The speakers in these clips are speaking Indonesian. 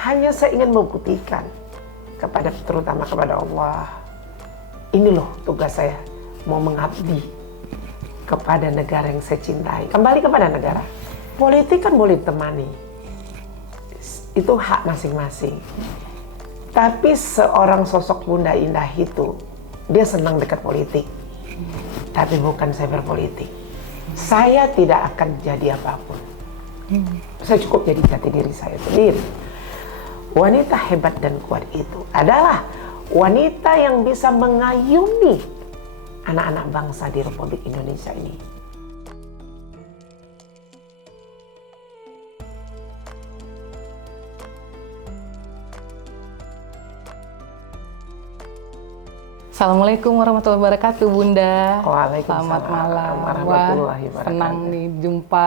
Hanya saya ingin membuktikan terutama kepada Allah, ini loh tugas saya, mau mengabdi kepada negara yang saya cintai. Kembali kepada negara. Politik kan boleh ditemani, itu hak masing-masing. Tapi seorang sosok Bunda Indah itu, dia senang dekat politik, tapi bukan saya berpolitik. Saya tidak akan jadi apapun. Saya cukup jadi jati diri saya sendiri. Wanita hebat dan kuat itu adalah wanita yang bisa mengayomi anak-anak bangsa di Republik Indonesia ini. Assalamualaikum warahmatullahi wabarakatuh, Bunda. Waalaikumsalam Selamat malam. warahmatullahi wabarakatuh. Senang nih jumpa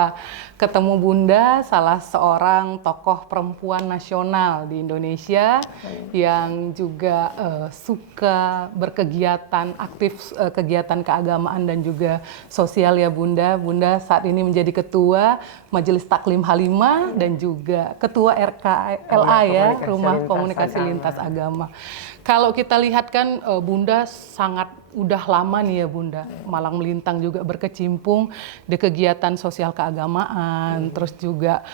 ketemu Bunda, salah seorang tokoh perempuan nasional di Indonesia yang juga suka berkegiatan aktif, kegiatan keagamaan dan juga sosial ya Bunda. Bunda saat ini menjadi ketua Majelis Taklim Halimah dan juga ketua RKLA ya, Rumah Komunikasi Lintas Agama. Kalau kita lihat kan Bunda sangat udah lama nih ya Bunda, malang melintang juga berkecimpung di kegiatan sosial keagamaan, terus juga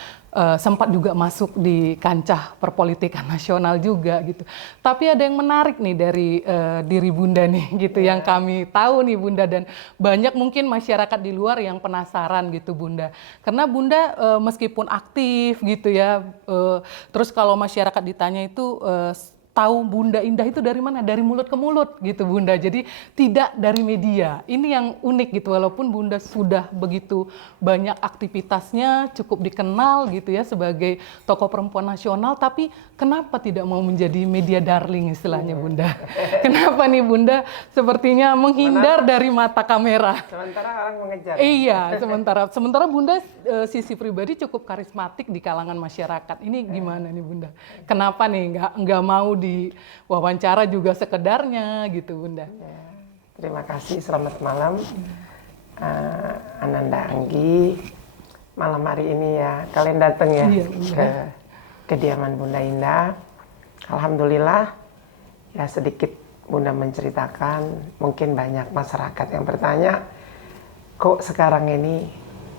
sempat juga masuk di kancah perpolitikan nasional juga gitu. Tapi ada yang menarik nih dari diri Bunda nih gitu, yang kami tahu nih Bunda, dan banyak mungkin masyarakat di luar yang penasaran gitu Bunda. Karena Bunda meskipun aktif gitu ya, terus kalau masyarakat ditanya itu tahu Bunda Indah itu dari mana? Dari mulut ke mulut gitu Bunda. Jadi tidak dari media. Ini yang unik gitu, walaupun Bunda sudah begitu banyak aktivitasnya, cukup dikenal gitu ya sebagai tokoh perempuan nasional, tapi kenapa tidak mau menjadi media darling istilahnya Bunda? Kenapa nih Bunda sepertinya menghindar dari mata kamera? Sementara orang mengejar. Iya, sementara Bunda sisi pribadi cukup karismatik di kalangan masyarakat. Ini gimana nih Bunda? Kenapa nih nggak mau diwawancara juga sekedarnya gitu Bunda? Ya, terima kasih, selamat malam Ananda Anggi. Malam hari ini ya kalian datang ya ke kediaman Bunda Indah. Alhamdulillah ya, sedikit Bunda menceritakan, mungkin banyak masyarakat yang bertanya, kok sekarang ini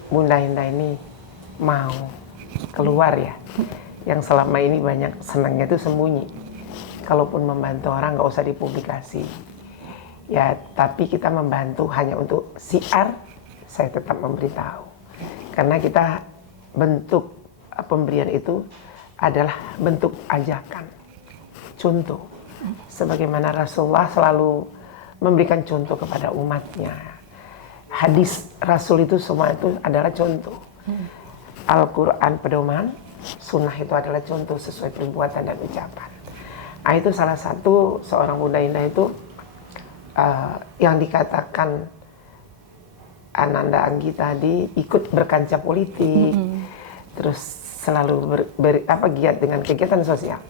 Bunda Indah ini mau keluar ya, yang selama ini banyak senangnya itu sembunyi. Kalaupun membantu orang nggak usah dipublikasi ya, tapi kita membantu hanya untuk siar, saya tetap memberitahu. Karena kita bentuk pemberian itu adalah bentuk ajakan, contoh. Sebagaimana Rasulullah selalu memberikan contoh kepada umatnya. Hadis Rasul itu semua itu adalah contoh. Al-Quran pedoman, sunnah itu adalah contoh sesuai perbuatan dan ucapan. Nah, itu salah satu seorang Bunda Indah itu yang dikatakan Ananda Anggi tadi, ikut berkancah politik, terus selalu giat dengan kegiatan sosial,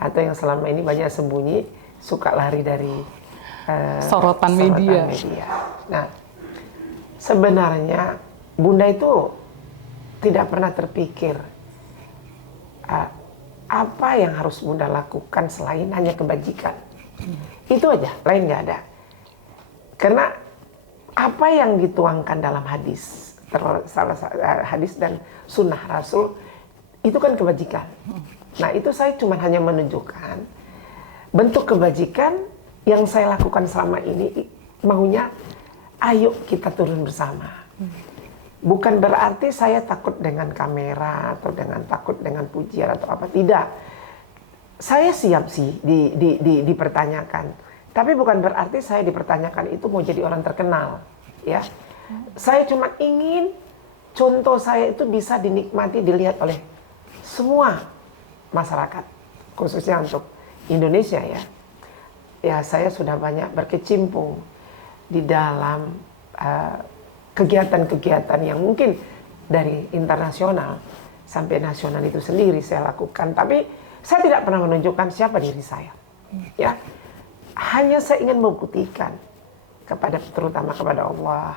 atau yang selama ini banyak sembunyi, suka lari dari sorotan media. Nah, sebenarnya Bunda itu tidak pernah terpikir apa yang harus Bunda lakukan selain hanya kebajikan. Itu aja, lain nggak ada. Karena apa yang dituangkan dalam hadis, hadis dan sunnah Rasul, itu kan kebajikan. Nah, itu saya cuma hanya menunjukkan bentuk kebajikan yang saya lakukan selama ini, maunya ayo kita turun bersama. Bukan berarti saya takut dengan kamera atau takut dengan pujian atau apa, tidak. Saya siap sih dipertanyakan, tapi bukan berarti saya dipertanyakan itu mau jadi orang terkenal, ya. Saya cuma ingin contoh saya itu bisa dinikmati, dilihat oleh semua masyarakat, khususnya untuk Indonesia ya. Ya, saya sudah banyak berkecimpung di dalam kegiatan-kegiatan yang mungkin dari internasional sampai nasional itu sendiri saya lakukan, tapi saya tidak pernah menunjukkan siapa diri saya. Ya, hanya saya ingin membuktikan terutama kepada Allah,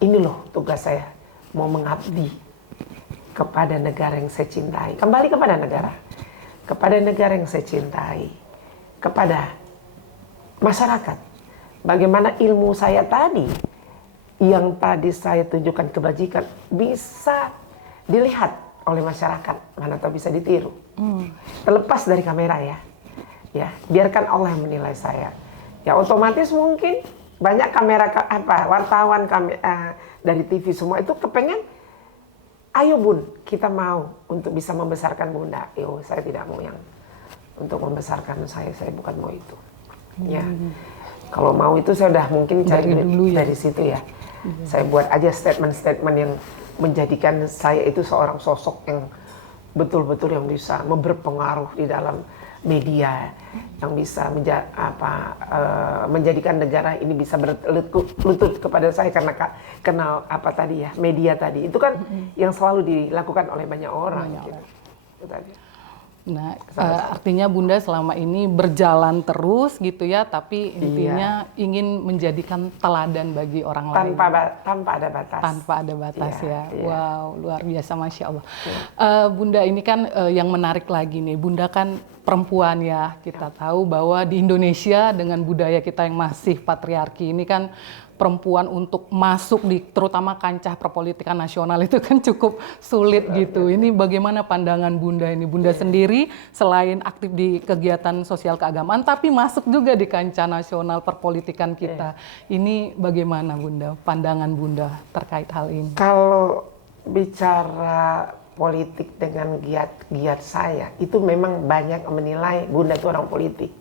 ini loh tugas saya, mau mengabdi kepada negara yang saya cintai. Kembali kepada negara yang saya cintai, kepada masyarakat. Bagaimana ilmu saya tadi, yang tadi saya tunjukkan kebajikan, bisa dilihat oleh masyarakat, mana tahu bisa ditiru. Terlepas dari kamera ya, biarkan Allah yang menilai saya. Ya otomatis mungkin banyak wartawan dari TV semua itu kepengen, ayo Bun, kita mau untuk bisa membesarkan Bunda. Saya tidak mau yang untuk membesarkan saya bukan mau itu. Ya, kalau mau itu saya udah mungkin cari dari situ ya. Saya buat aja statement-statement yang menjadikan saya itu seorang sosok yang betul-betul yang bisa berpengaruh di dalam media, yang bisa menjadikan negara ini bisa berlutut kepada saya karena kenal media tadi. Itu kan yang selalu dilakukan oleh banyak orang. Gitu. Itu tadi. Nah, artinya Bunda selama ini berjalan terus gitu ya, tapi intinya ingin menjadikan teladan bagi orang lain. Tanpa ada batas. Tanpa ada batas ya. Wow, luar biasa, Masya Allah. Bunda ini kan yang menarik lagi nih, Bunda kan perempuan ya. Kita tahu bahwa di Indonesia dengan budaya kita yang masih patriarki ini kan perempuan untuk masuk di terutama kancah perpolitikan nasional itu kan cukup sulit gitu. Ini bagaimana pandangan Bunda ini? Bunda sendiri selain aktif di kegiatan sosial keagamaan tapi masuk juga di kancah nasional perpolitikan kita. Ini bagaimana Bunda? Pandangan Bunda terkait hal ini? Kalau bicara politik dengan giat saya, itu memang banyak menilai Bunda itu orang politik.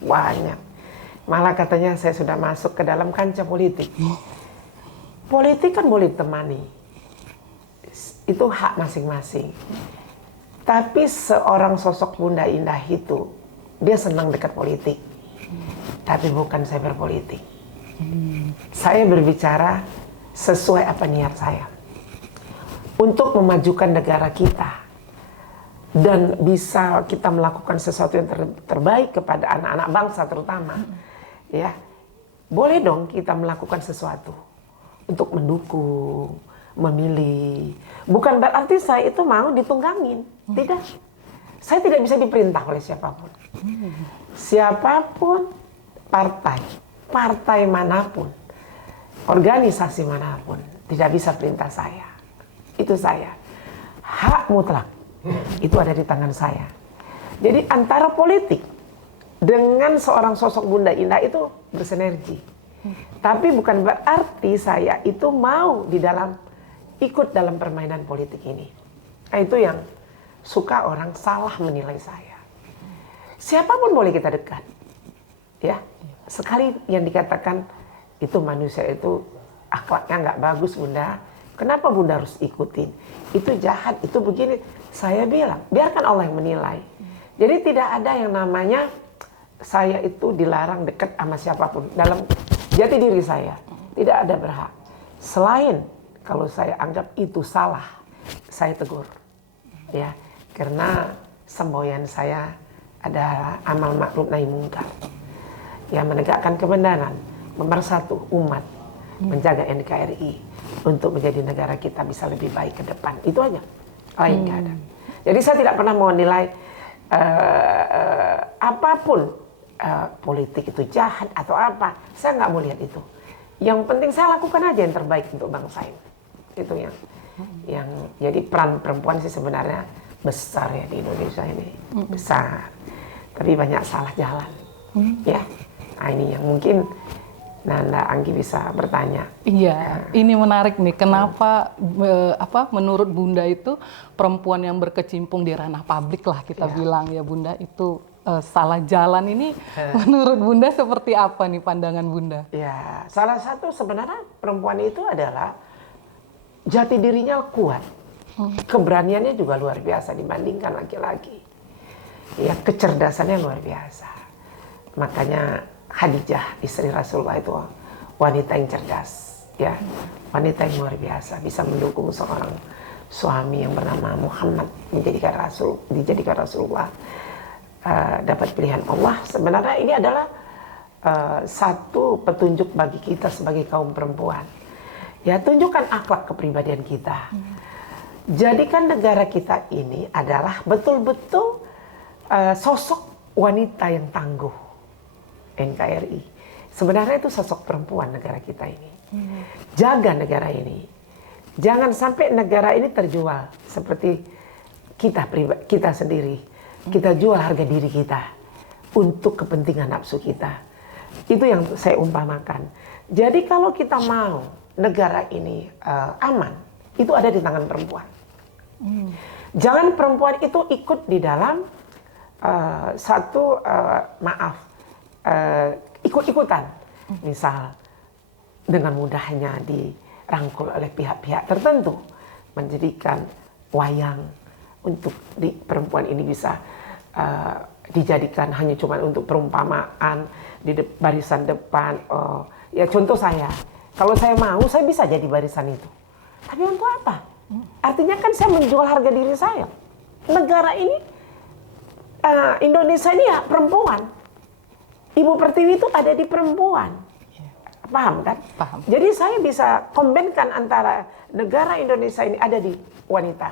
Banyak. Malah katanya saya sudah masuk ke dalam kancah politik. Politik kan boleh ditemani. Itu hak masing-masing. Tapi seorang sosok Bunda Indah itu, dia senang dekat politik. Tapi bukan saya berpolitik. Saya berbicara sesuai apa niat saya. Untuk memajukan negara kita. Dan bisa kita melakukan sesuatu yang terbaik kepada anak-anak bangsa terutama. Ya, boleh dong kita melakukan sesuatu untuk mendukung, memilih. Bukan berarti saya itu mau ditunggangin, tidak. Saya tidak bisa diperintah oleh siapapun. Siapapun partai manapun, organisasi manapun, tidak bisa perintah saya. Itu saya. Hak mutlak itu ada di tangan saya. Jadi antara politik dengan seorang sosok Bunda Indah itu bersinergi. Tapi bukan berarti saya itu mau ikut dalam permainan politik ini. Nah, itu yang suka orang salah menilai saya. Siapapun boleh kita dekat. Ya, sekali yang dikatakan itu manusia itu akhlaknya nggak bagus Bunda. Kenapa Bunda harus ikutin? Itu jahat, itu begini. Saya bilang, biarkan Allah yang menilai. Jadi tidak ada yang namanya saya itu dilarang dekat sama siapapun. Dalam jati diri saya, tidak ada berhak. Selain kalau saya anggap itu salah, saya tegur. Ya, karena semboyan saya adalah amal ma'ruf nahi munkar. Ya, menegakkan kebenaran, memersatu umat, menjaga NKRI untuk menjadi negara kita bisa lebih baik ke depan. Itu aja. Lain nggak ada. Jadi saya tidak pernah mau menilai apapun. Politik itu jahat atau apa, saya nggak mau lihat itu. Yang penting saya lakukan aja yang terbaik untuk bangsa ini. Itu yang jadi peran perempuan sih sebenarnya besar ya di Indonesia ini, besar. Tapi banyak salah jalan, ya. Nah, ini yang mungkin Nanda Anggi bisa bertanya. Iya, ini menarik nih. Kenapa menurut Bunda itu perempuan yang berkecimpung di ranah publik lah kita bilang ya Bunda itu salah jalan ini menurut Bunda seperti apa nih pandangan Bunda? Ya, salah satu sebenarnya perempuan itu adalah jati dirinya kuat. Keberaniannya juga luar biasa dibandingkan laki-laki. Ya, kecerdasannya luar biasa. Makanya Khadijah, istri Rasulullah itu wanita yang cerdas, ya. Wanita yang luar biasa, bisa mendukung seorang suami yang bernama Muhammad dijadikan Rasulullah. Dapat pilihan Allah. Sebenarnya ini adalah satu petunjuk bagi kita sebagai kaum perempuan. Ya, tunjukkan akhlak kepribadian kita. Jadikan negara kita ini adalah betul-betul sosok wanita yang tangguh. NKRI. Sebenarnya itu sosok perempuan negara kita ini. Jaga negara ini. Jangan sampai negara ini terjual seperti kita sendiri. Kita jual harga diri kita untuk kepentingan nafsu kita. Itu yang saya umpamakan. Jadi kalau kita mau negara ini aman, itu ada di tangan perempuan. Jangan perempuan itu ikut di dalam ikut-ikutan. Misal dengan mudahnya dirangkul oleh pihak-pihak tertentu, menjadikan wayang untuk perempuan ini bisa dijadikan hanya cuma untuk perumpamaan di barisan depan. Ya contoh saya, kalau saya mau, saya bisa jadi barisan itu. Tapi untuk apa? Artinya kan saya menjual harga diri saya. Negara ini, Indonesia ini ya perempuan. Ibu Pertiwi itu ada di perempuan. Paham kan? Paham. Jadi saya bisa kombinkan antara negara Indonesia ini ada di wanita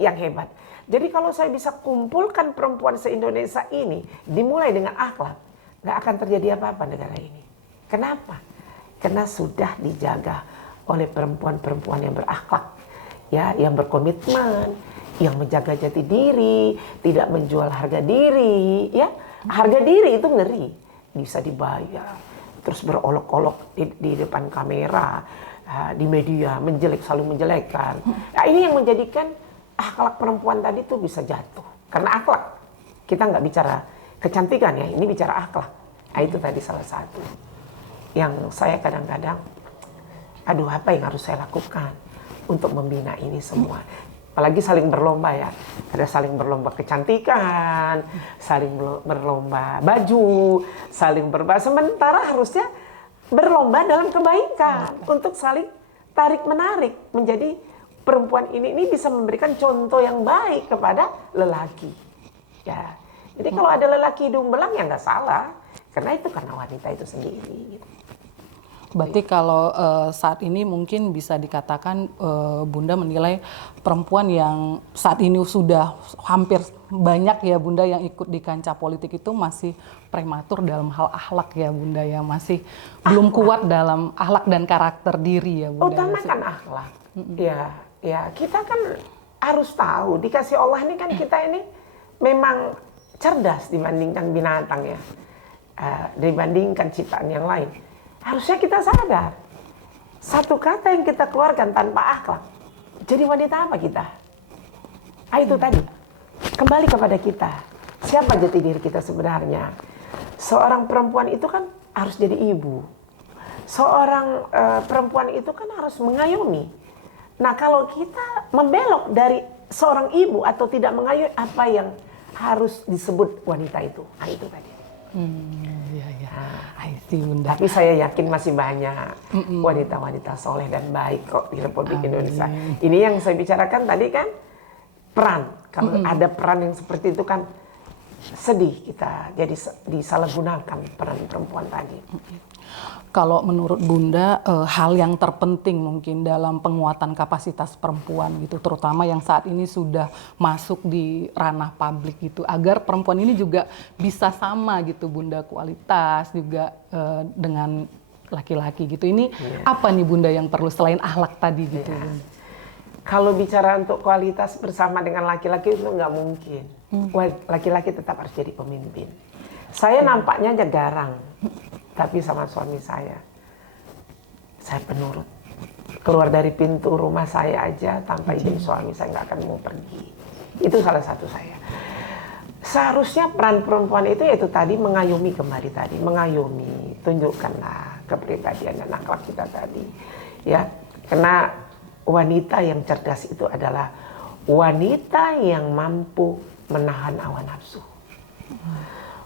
yang hebat. Jadi kalau saya bisa kumpulkan perempuan se-Indonesia ini, dimulai dengan akhlak, nggak akan terjadi apa-apa negara ini. Kenapa? Karena sudah dijaga oleh perempuan-perempuan yang berakhlak, ya, yang berkomitmen, yang menjaga jati diri, tidak menjual harga diri, ya. Harga diri itu ngeri, bisa dibayar, terus berolok-olok di depan kamera, di media, selalu menjelekkan. Nah, ini yang menjadikan akhlak perempuan tadi tuh bisa jatuh. Karena akhlak, kita nggak bicara kecantikan ya, ini bicara akhlak. Nah, itu tadi salah satu yang saya kadang-kadang, aduh apa yang harus saya lakukan untuk membina ini semua. Apalagi saling berlomba ya, ada saling berlomba kecantikan, saling berlomba baju, saling sementara harusnya berlomba dalam kebaikan untuk saling tarik-menarik menjadi perempuan ini bisa memberikan contoh yang baik kepada lelaki. Ya, jadi kalau ada lelaki hidung belang ya nggak salah, karena itu karena wanita itu sendiri. Gitu. Berarti kalau saat ini mungkin bisa dikatakan Bunda menilai perempuan yang saat ini sudah hampir banyak ya Bunda yang ikut di kancah politik itu masih prematur dalam hal akhlak ya Bunda ya, masih belum kuat dalam akhlak dan karakter diri ya Bunda. Utamakan akhlak. Ya kita kan harus tahu dikasih Allah ini kan kita ini memang cerdas dibandingkan binatang ya, dibandingkan ciptaan yang lain. Harusnya kita sadar, satu kata yang kita keluarkan tanpa akhlak, jadi wanita apa kita? Itu tadi, kembali kepada kita. Siapa jati diri kita sebenarnya? Seorang perempuan itu kan harus jadi ibu. Seorang perempuan itu kan harus mengayomi. Nah kalau kita membelok dari seorang ibu atau tidak mengayomi, apa yang harus disebut wanita itu? Nah itu tadi. Bunda. Tapi saya yakin masih banyak wanita-wanita soleh dan baik kok di Republik Indonesia. Ini yang saya bicarakan tadi kan peran. Kalau ada peran yang seperti itu kan sedih kita jadi disalahgunakan peran perempuan tadi. Kalau menurut Bunda hal yang terpenting mungkin dalam penguatan kapasitas perempuan gitu, terutama yang saat ini sudah masuk di ranah publik gitu, agar perempuan ini juga bisa sama gitu Bunda kualitas juga dengan laki-laki gitu. Ini apa nih Bunda yang perlu selain akhlak tadi gitu? Bunda? Kalau bicara untuk kualitas bersama dengan laki-laki itu nggak mungkin. Laki-laki tetap harus jadi pemimpin. Saya nampaknya aja garang. Tapi sama suami saya penurut. Keluar dari pintu rumah saya aja tanpa izin suami saya nggak akan mau pergi. Itu salah satu saya. Seharusnya peran perempuan itu yaitu tadi mengayomi kembali tadi, mengayomi, tunjukkanlah kepribadian dan akhlak kita tadi, ya. Karena wanita yang cerdas itu adalah wanita yang mampu menahan hawa nafsu.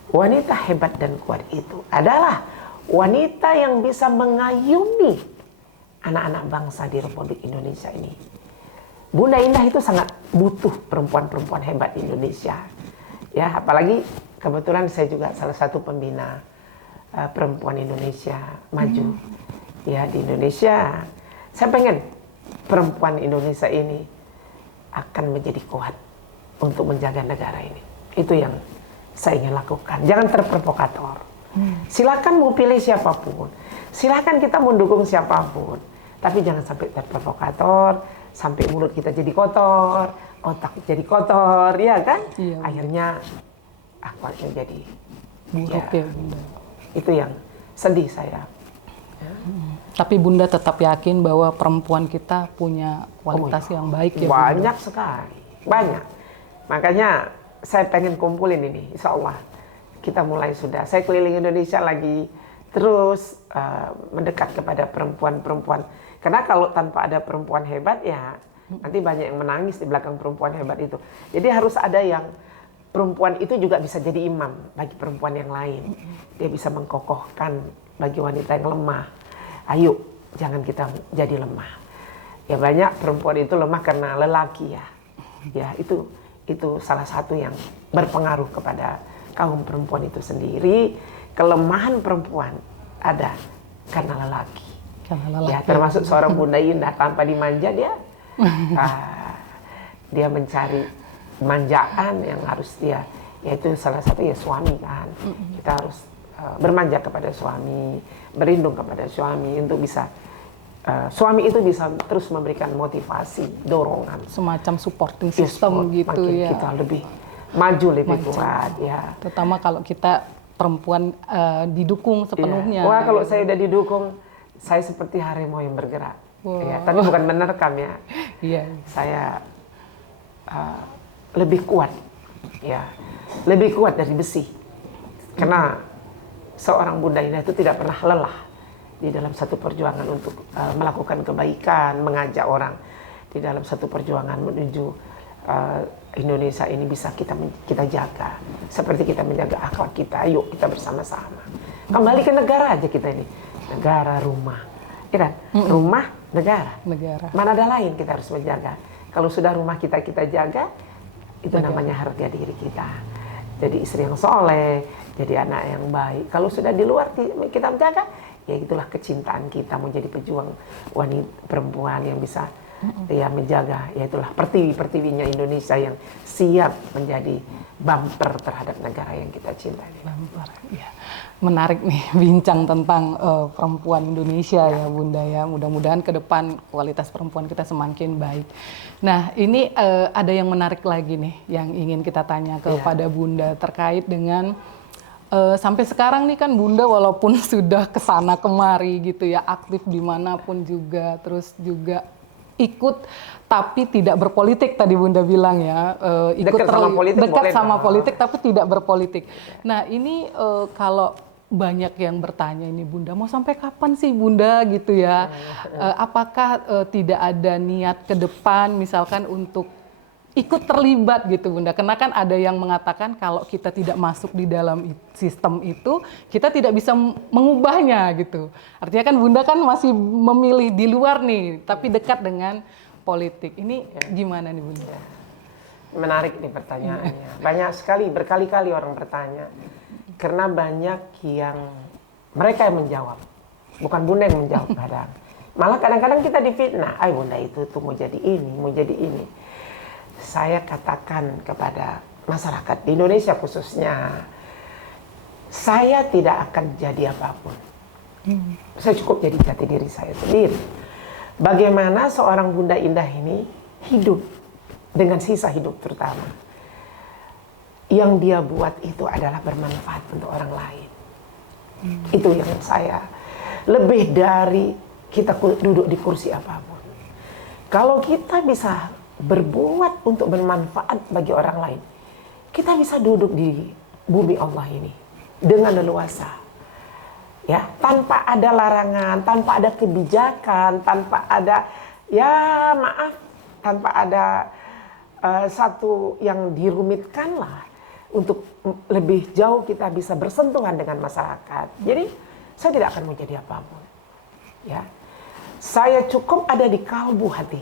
Wanita hebat dan kuat itu adalah wanita yang bisa mengayomi anak-anak bangsa di Republik Indonesia ini. Bunda Indah itu sangat butuh perempuan-perempuan hebat di Indonesia. Ya, apalagi kebetulan saya juga salah satu pembina perempuan Indonesia maju. Ya, di Indonesia. Saya pengen perempuan Indonesia ini akan menjadi kuat untuk menjaga negara ini. Itu yang saya ingin lakukan. Jangan terprovokator. Silakan mau pilih siapapun, silakan kita mendukung siapapun, tapi jangan sampai terprovokator, sampai mulut kita jadi kotor, otak jadi kotor, ya kan? Iya. Akhirnya akhlaknya jadi buruk ya Bunda. Itu yang sedih saya. Tapi Bunda tetap yakin bahwa perempuan kita punya kualitas yang baik ya Bunda? Banyak sekali, banyak. Makanya saya pengen kumpulin ini, insya Allah. Kita mulai sudah, saya keliling Indonesia lagi, terus mendekat kepada perempuan-perempuan. Karena kalau tanpa ada perempuan hebat ya, nanti banyak yang menangis di belakang perempuan hebat itu. Jadi harus ada yang, perempuan itu juga bisa jadi imam bagi perempuan yang lain. Dia bisa mengkokohkan bagi wanita yang lemah. Ayo, jangan kita jadi lemah. Ya banyak perempuan itu lemah karena lelaki ya. Ya itu salah satu yang berpengaruh kepada kaum perempuan itu sendiri. Kelemahan perempuan ada karena lelaki. Ya termasuk seorang Bunda Indah, tanpa dimanja dia mencari manjaan yang harus dia, yaitu salah satu ya suami kan. Kita harus bermanja kepada suami, berlindung kepada suami untuk bisa suami itu bisa terus memberikan motivasi, dorongan, semacam supporting system gitu ya. Kita lebih maju, lebih kuat ya. Terutama kalau kita perempuan didukung sepenuhnya. Wah, kalau saya udah didukung, saya seperti harimau yang bergerak. Ya, tapi bukan menerkam ya. Saya lebih kuat, ya, lebih kuat dari besi. Karena seorang Bunda Indah itu tidak pernah lelah di dalam satu perjuangan untuk melakukan kebaikan, mengajak orang di dalam satu perjuangan menuju Indonesia ini bisa kita jaga seperti kita menjaga akhlak kita. Yuk kita bersama-sama kembali ke negara aja kita ini, negara rumah, ya kan? Rumah negara. Mana ada lain kita harus menjaga. Kalau sudah rumah kita jaga, itu namanya harga diri kita. Jadi istri yang soleh, jadi anak yang baik. Kalau sudah di luar kita menjaga, ya itulah kecintaan kita menjadi pejuang wanita perempuan yang bisa ya menjaga, ya itulah pertiwi-pertiwinya Indonesia yang siap menjadi bumper terhadap negara yang kita cintai. Bumper, ya. Menarik nih bincang tentang perempuan Indonesia ya Bunda ya. Mudah-mudahan ke depan kualitas perempuan kita semakin baik. Nah ini ada yang menarik lagi nih yang ingin kita tanya kepada Bunda terkait dengan sampai sekarang nih kan Bunda walaupun sudah kesana kemari gitu ya, aktif dimanapun juga, terus juga ikut tapi tidak berpolitik tadi Bunda bilang ya, ikut dekat sama politik tapi tidak berpolitik. Nah ini kalau banyak yang bertanya ini Bunda mau sampai kapan sih Bunda gitu ya, apakah tidak ada niat ke depan misalkan untuk ikut terlibat gitu Bunda, karena kan ada yang mengatakan kalau kita tidak masuk di dalam sistem itu kita tidak bisa mengubahnya gitu. Artinya kan Bunda kan masih memilih di luar nih tapi dekat dengan politik. Ini gimana nih Bunda? Menarik nih pertanyaannya. Banyak sekali, berkali-kali orang bertanya. Karena banyak yang mereka yang menjawab, bukan Bunda yang menjawab kadang. Malah kadang-kadang kita difitnah, Bunda itu tuh mau jadi ini, mau jadi ini. Saya katakan kepada masyarakat di Indonesia khususnya, saya tidak akan jadi apapun. Saya cukup jadi jati diri saya sendiri. Bagaimana seorang Bunda Indah ini hidup dengan sisa hidup terutama. Yang dia buat itu adalah bermanfaat untuk orang lain. Itu yang saya, lebih dari kita duduk di kursi apapun. Kalau kita bisa berbuat untuk bermanfaat bagi orang lain, kita bisa duduk di bumi Allah ini dengan leluasa, ya, tanpa ada larangan, tanpa ada kebijakan, tanpa ada tanpa ada satu yang dirumitkan lah untuk lebih jauh kita bisa bersentuhan dengan masyarakat. Jadi saya tidak akan mau jadi apapun, ya. Saya cukup ada di kalbu hati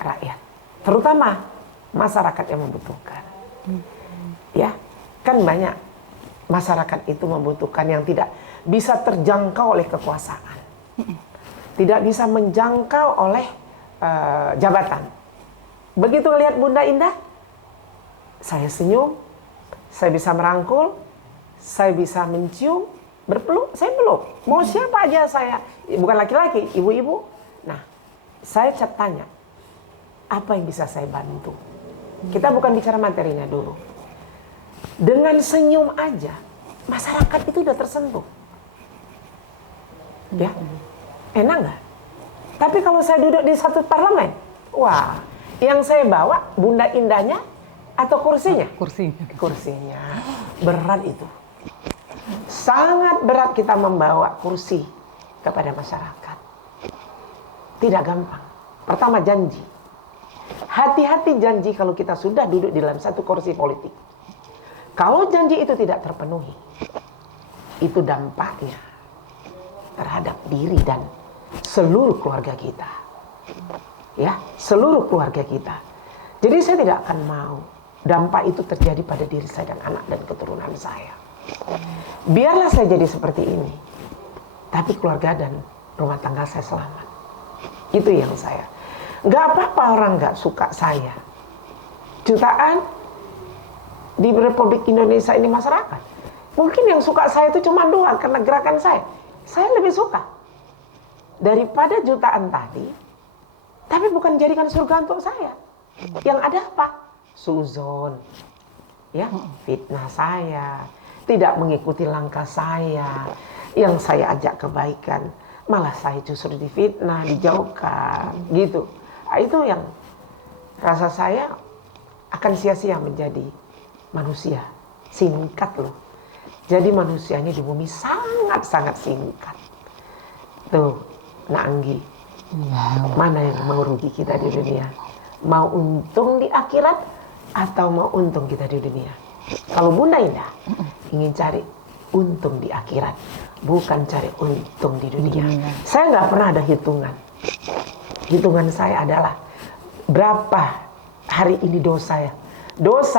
rakyat, terutama masyarakat yang membutuhkan. Ya, kan banyak masyarakat itu membutuhkan yang tidak bisa terjangkau oleh kekuasaan, tidak bisa menjangkau oleh jabatan. Begitu lihat Bunda Indah, saya senyum, saya bisa merangkul, saya bisa mencium, berpeluk, saya peluk. Mau siapa aja saya, bukan laki-laki, ibu-ibu. Nah, saya tanya, apa yang bisa saya bantu? Kita bukan bicara materinya dulu. Dengan senyum aja, masyarakat itu udah tersentuh. Ya, enak nggak? Tapi kalau saya duduk di satu parlemen, wah, yang saya bawa Bunda Indahnya atau kursinya? Kursinya. Berat itu. Sangat berat kita membawa kursi kepada masyarakat. Tidak gampang. Pertama, janji. Hati-hati janji kalau kita sudah duduk di dalam satu kursi politik. Kalau janji itu tidak terpenuhi, itu dampaknya terhadap diri dan seluruh keluarga kita. Ya, seluruh keluarga kita. Jadi saya tidak akan mau dampak itu terjadi pada diri saya dan anak dan keturunan saya. Biarlah saya jadi seperti ini, tapi keluarga dan rumah tangga saya selamat. Itu yang saya. Gak apa-apa orang gak suka saya. Jutaan di Republik Indonesia ini masyarakat. Mungkin yang suka saya itu cuma 2 karena gerakan saya. Saya lebih suka daripada jutaan tadi. Tapi bukan jadikan surga untuk saya. Yang ada apa? Suzon. Ya, fitnah saya. Tidak mengikuti langkah saya. Yang saya ajak kebaikan. Malah saya justru difitnah, dijauhkan. Gitu. Nah, itu yang rasa saya akan sia-sia menjadi manusia. Singkat loh. Jadi manusianya di bumi sangat-sangat singkat. Tuh, Nak Anggi. Mana yang mau rugi kita di dunia? Mau untung di akhirat atau mau untung kita di dunia? Kalau Bunda Indah ingin cari untung di akhirat, bukan cari untung di dunia. Saya nggak pernah ada hitungan. Hitungan saya adalah berapa hari ini dosa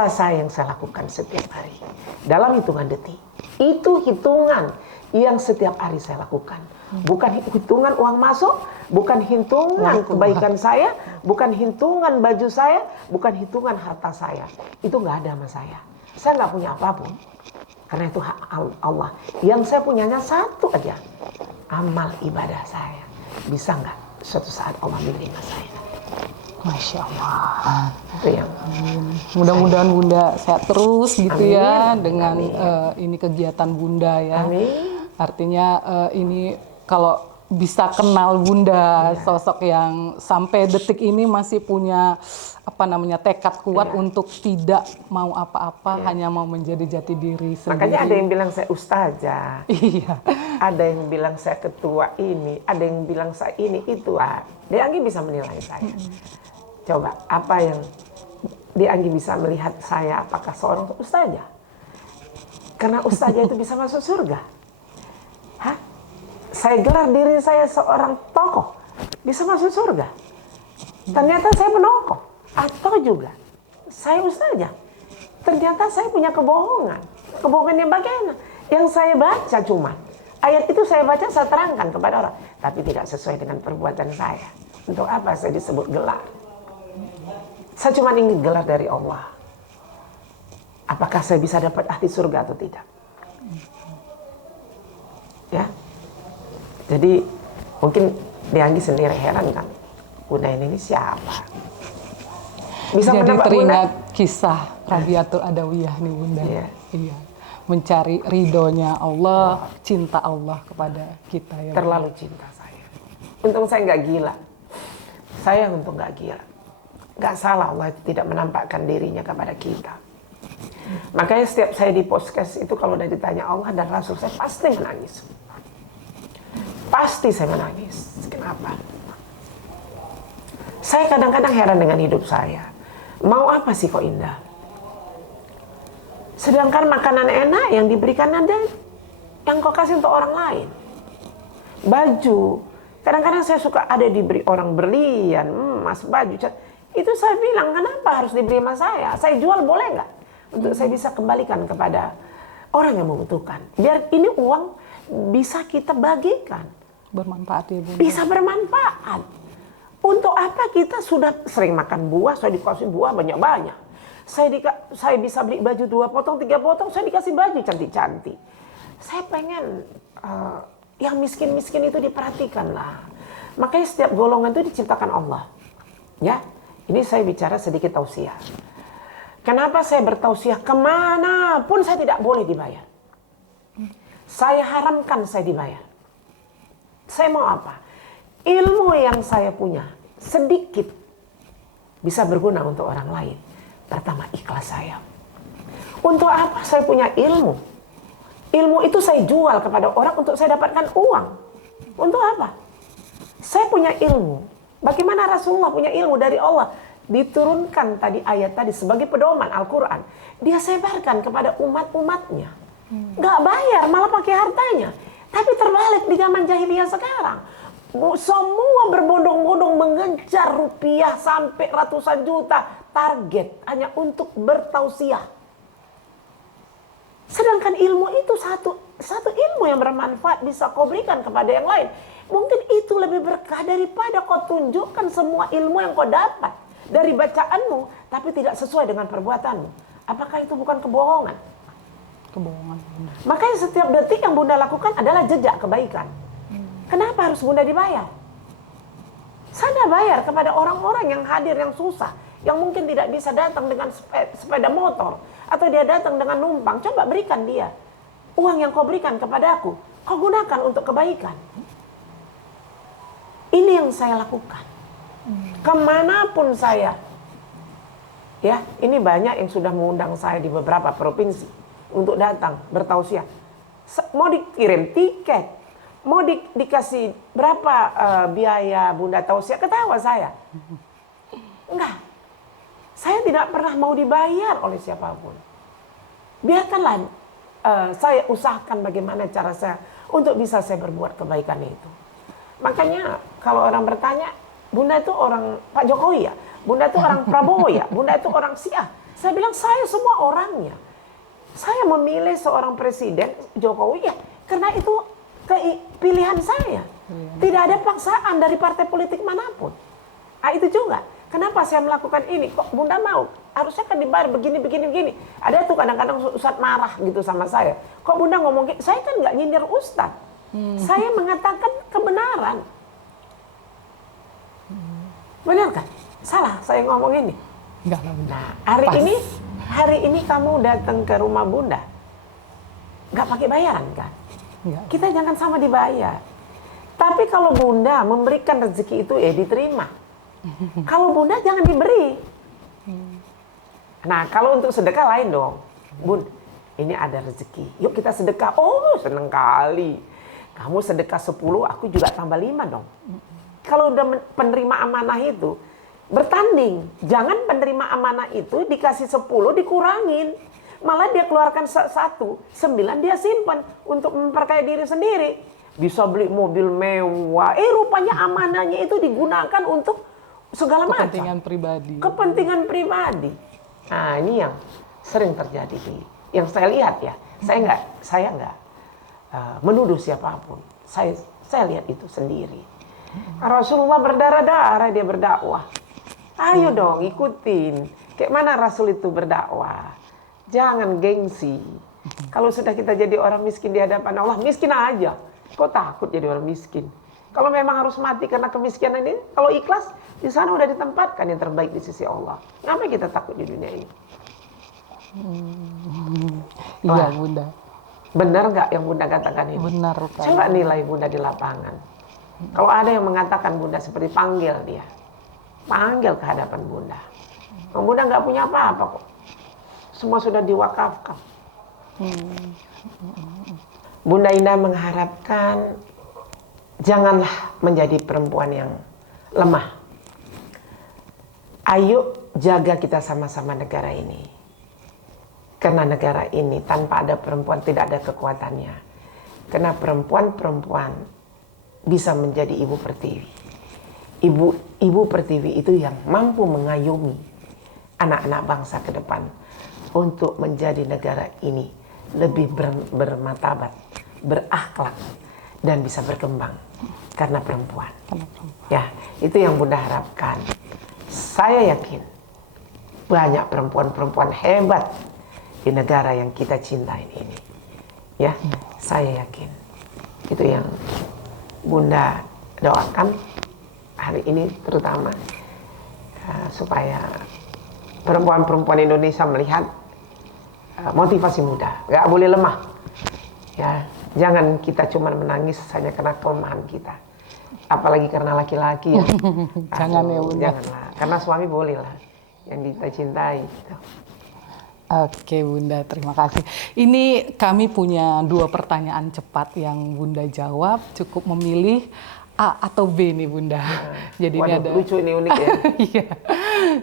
saya yang saya lakukan setiap hari. Dalam hitungan detik. Itu hitungan yang setiap hari saya lakukan. Bukan hitungan uang masuk, bukan hitungan kebaikan saya, bukan hitungan baju saya, bukan hitungan harta saya. Itu nggak ada sama saya. Saya nggak punya apapun. Karena itu hak Allah. Yang saya punyanya satu aja. Amal ibadah saya. Bisa nggak suatu saat Allah menerima saya? Masya Allah. Itu yang mudah-mudahan Bunda sehat terus gitu. Amin. Ya dengan ini kegiatan Bunda ya. Amin. Artinya ini kalau bisa kenal Bunda, sosok yang sampai detik ini masih punya tekad kuat untuk tidak mau apa-apa, hanya mau menjadi jati diri sendiri. Makanya ada yang bilang saya ustazah. Iya. Ada yang bilang saya ketua ini, ada yang bilang saya ini itu. Dia Anggi bisa menilai saya. Coba apa yang Dia Anggi bisa melihat saya apakah seorang ustazah? Karena ustazah itu bisa masuk surga. Hah? Saya gelar diri saya seorang tokoh, bisa masuk surga. Ternyata saya penokoh. Atau juga saya ustazah, ternyata saya punya kebohongan. Kebohongan yang bagaimana? Yang saya baca cuma ayat itu saya baca, saya terangkan kepada orang, tapi tidak sesuai dengan perbuatan saya. Untuk apa saya disebut gelar? Saya cuma ingin gelar dari Allah. Apakah saya bisa dapat ahli surga atau tidak? Ya. Jadi mungkin Dia Anggi sendiri heran kan, Bunda ini siapa? Bisa jadi teringat Bunda? Kisah Rabiatul Adawiyah nih Bunda. Iya. Iya. Mencari ridhonya Allah, cinta Allah kepada kita ya. Terlalu cinta saya. Untung saya nggak gila. Saya untung nggak gila. Nggak salah Allah tidak menampakkan dirinya kepada kita. Makanya setiap saya di podcast itu kalau udah ditanya Allah dan Rasul, saya pasti menangis. Pasti saya menangis. Kenapa? Saya kadang-kadang heran dengan hidup saya. Mau apa sih kok Indah? Sedangkan makanan enak yang diberikan ada yang kau kasih untuk orang lain. Baju. Kadang-kadang saya suka ada diberi orang berlian, emas, baju. Itu saya bilang, kenapa harus diberi sama saya? Saya jual boleh nggak? Untuk saya bisa kembalikan kepada orang yang membutuhkan. Biar ini uang bisa kita bagikan. Bermanfaat ya Bunda. Bisa bermanfaat. Untuk apa kita sudah sering makan buah, saya dikasih buah banyak-banyak. Saya bisa beli baju 2 potong, 3 potong, saya dikasih baju cantik-cantik. Saya pengen yang miskin-miskin itu diperhatikan lah. Makanya setiap golongan itu diciptakan Allah. Ya, ini saya bicara sedikit tausiah. Kenapa saya bertausiah? Kemanapun saya tidak boleh dibayar. Saya haramkan saya dibayar. Saya mau apa? Ilmu yang saya punya sedikit bisa berguna untuk orang lain. Pertama, ikhlas saya. Untuk apa saya punya ilmu? Ilmu itu saya jual kepada orang untuk saya dapatkan uang. Untuk apa? Saya punya ilmu. Bagaimana Rasulullah punya ilmu dari Allah? Diturunkan tadi ayat tadi sebagai pedoman Al-Quran. Dia sebarkan kepada umat-umatnya. Gak bayar, malah pakai hartanya. Tapi terbalik di zaman jahiliyah sekarang. Semua berbondong-bondong mengejar rupiah sampai ratusan juta. Target hanya untuk bertausiah. Sedangkan ilmu itu satu ilmu yang bermanfaat bisa kau berikan kepada yang lain. Mungkin itu lebih berkah daripada kau tunjukkan semua ilmu yang kau dapat dari bacaanmu, tapi tidak sesuai dengan perbuatanmu. Apakah itu bukan kebohongan? Kebohongan. Makanya setiap detik yang Bunda lakukan adalah jejak kebaikan. Kenapa harus Bunda dibayar? Sana bayar kepada orang-orang yang hadir yang susah, yang mungkin tidak bisa datang dengan sepeda motor, atau dia datang dengan numpang. Coba berikan dia. Uang yang kau berikan kepadaku, kau gunakan untuk kebaikan. Ini yang saya lakukan. Kemanapun saya. Ya, ini banyak yang sudah mengundang saya di beberapa provinsi untuk datang bertausiah. Mau dikirim tiket, mau dikasih berapa biaya Bunda tausiah, ketawa saya. Enggak. Saya tidak pernah mau dibayar oleh siapapun. Biarkanlah saya usahakan bagaimana cara saya untuk bisa saya berbuat kebaikan itu. Makanya kalau orang bertanya, Bunda itu orang Pak Jokowi ya? Bunda itu orang Prabowo ya? Bunda itu orang Syiah? Saya bilang saya semua orangnya. Saya memilih seorang presiden Jokowi ya karena itu pilihan saya. Tidak ada paksaan dari partai politik manapun. Ah, itu juga. Kenapa saya melakukan ini? Kok Bunda mau? Harusnya kan dibayar begini. Ada tuh kadang-kadang Ustadz marah gitu sama saya. Kok Bunda ngomong gitu? Saya kan nggak nyindir Ustadz. Saya mengatakan kebenaran. Benar kan? Salah saya ngomong ini. Enggak lah, Bunda. Nah, hari ini kamu datang ke rumah Bunda. Nggak pakai bayaran kan? Enggak. Kita jangan sama dibayar. Tapi kalau Bunda memberikan rezeki itu ya diterima. Kalau Bunda jangan diberi. Nah, kalau untuk sedekah lain dong. Bun, ini ada rezeki. Yuk kita sedekah. Oh, seneng kali. Kamu sedekah 10, aku juga tambah 5 dong. Kalau udah penerima amanah itu, bertanding. Jangan penerima amanah itu dikasih 10, dikurangin. Malah dia keluarkan 1, 9 dia simpan untuk memperkaya diri sendiri. Bisa beli mobil mewah. Rupanya amanahnya itu digunakan untuk segala macam. Kepentingan pribadi. Kepentingan pribadi. Nah, ini yang sering terjadi. Yang saya lihat ya. Saya nggak menuduh siapapun. Saya lihat itu sendiri. Rasulullah berdarah-darah dia berdakwah. Ayo dong ikutin. Kayak mana Rasul itu berdakwah. Jangan gengsi. Kalau sudah kita jadi orang miskin di hadapan Allah, miskin aja. Kok takut jadi orang miskin? Kalau memang harus mati karena kemiskinan ini, kalau ikhlas, di sana udah ditempatkan yang terbaik di sisi Allah. Ngapain kita takut di dunia ini? Iya, Bunda. Benar nggak yang Bunda katakan ini? Benar, Pak. Coba nilai Bunda di lapangan. Kalau ada yang mengatakan Bunda seperti panggil dia. Panggil ke hadapan Bunda. Bunda nggak punya apa-apa kok. Semua sudah diwakafkan. Bunda Indah mengharapkan janganlah menjadi perempuan yang lemah. Ayo jaga kita sama-sama negara ini. Karena negara ini tanpa ada perempuan tidak ada kekuatannya. Karena perempuan-perempuan bisa menjadi ibu pertiwi. Ibu pertiwi itu yang mampu mengayomi anak-anak bangsa ke depan untuk menjadi negara ini lebih bermartabat, berakhlak, dan bisa berkembang. karena perempuan. Karena perempuan. Ya, itu yang Bunda harapkan. Saya yakin banyak perempuan-perempuan hebat di negara yang kita cintai ini. Ya, saya yakin. Itu yang Bunda doakan hari ini terutama supaya perempuan-perempuan Indonesia melihat motivasi muda, nggak boleh lemah. Ya, jangan kita cuma menangis hanya karena kelemahan kita, apalagi karena laki-laki ya. Jangan ya Bunda. Janganlah, karena suami boleh lah yang kita cintai. Gitu. Oke Bunda, terima kasih. Ini kami punya 2 pertanyaan cepat yang Bunda jawab. Cukup memilih A atau B nih Bunda. Jadi Waduh, ini ada lucu, ini unik ya. Iya.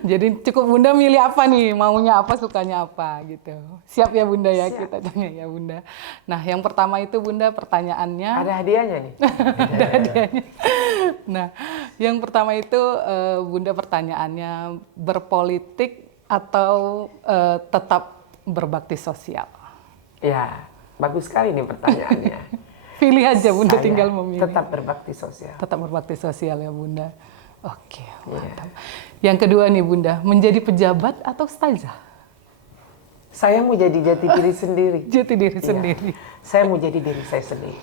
Jadi cukup Bunda milih apa nih, maunya apa, sukanya apa gitu. Siap ya Bunda ya, Siap. kita tanya ya Bunda. Nah yang pertama itu Bunda pertanyaannya. Ada hadiahnya nih. Ada hadiahnya. Nah yang pertama itu Bunda pertanyaannya, berpolitik atau tetap berbakti sosial? Ya, bagus sekali nih pertanyaannya. Pilih aja Bunda, Saya tinggal memilih. tetap berbakti sosial. Tetap berbakti sosial ya Bunda. Oke, mantap. Yang kedua nih Bunda, menjadi pejabat atau ustazah? Saya mau jadi jati diri sendiri. Jati diri Iya. sendiri. Saya mau jadi diri saya sendiri.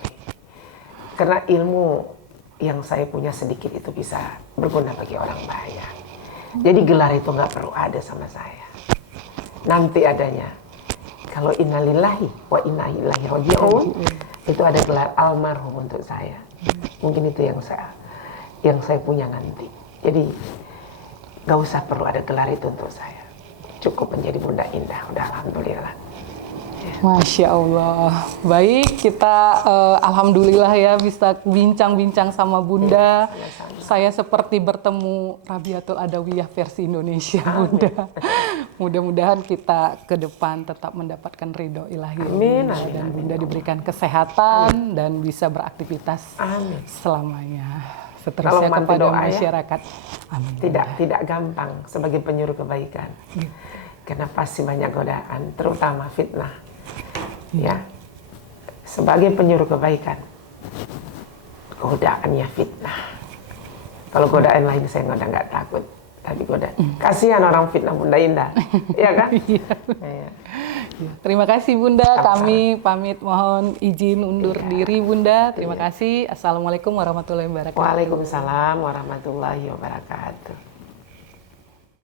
Karena ilmu yang saya punya sedikit itu bisa berguna bagi orang banyak. Jadi gelar itu nggak perlu ada sama saya. Nanti adanya. Kalau innalillahi wa inna ilaihi raji'un, itu ada gelar almarhum untuk saya. Mungkin itu yang saya punya nanti. Jadi nggak usah perlu ada gelar itu untuk saya. Cukup menjadi Bunda Indah. Udah alhamdulillah. Masya Allah. Baik, kita alhamdulillah ya bisa bincang-bincang sama Bunda. Saya seperti bertemu Rabiatul Adawiyah versi Indonesia, Bunda. Mudah-mudahan kita ke depan tetap mendapatkan ridho ilahi. Amin, Bunda, amin, dan amin. Bunda diberikan kesehatan dan bisa beraktivitas Amin. selamanya. Kalau Seterusnya mantu kepada doa ya, masyarakat. Amin. Tidak gampang sebagai penyuruh kebaikan. Karena pasti banyak godaan, terutama fitnah. Ya, sebagai penyuruh kebaikan, godaannya fitnah. Kalau godaan lain saya nggak takut, tapi godaan. Kasihan orang fitnah Bunda Indah, iya kan? Iya. Iya. Ya, terima kasih Bunda, Sama-sama. kami pamit mohon izin undur diri Bunda. Terima kasih. Assalamualaikum warahmatullahi wabarakatuh. Waalaikumsalam warahmatullahi wabarakatuh.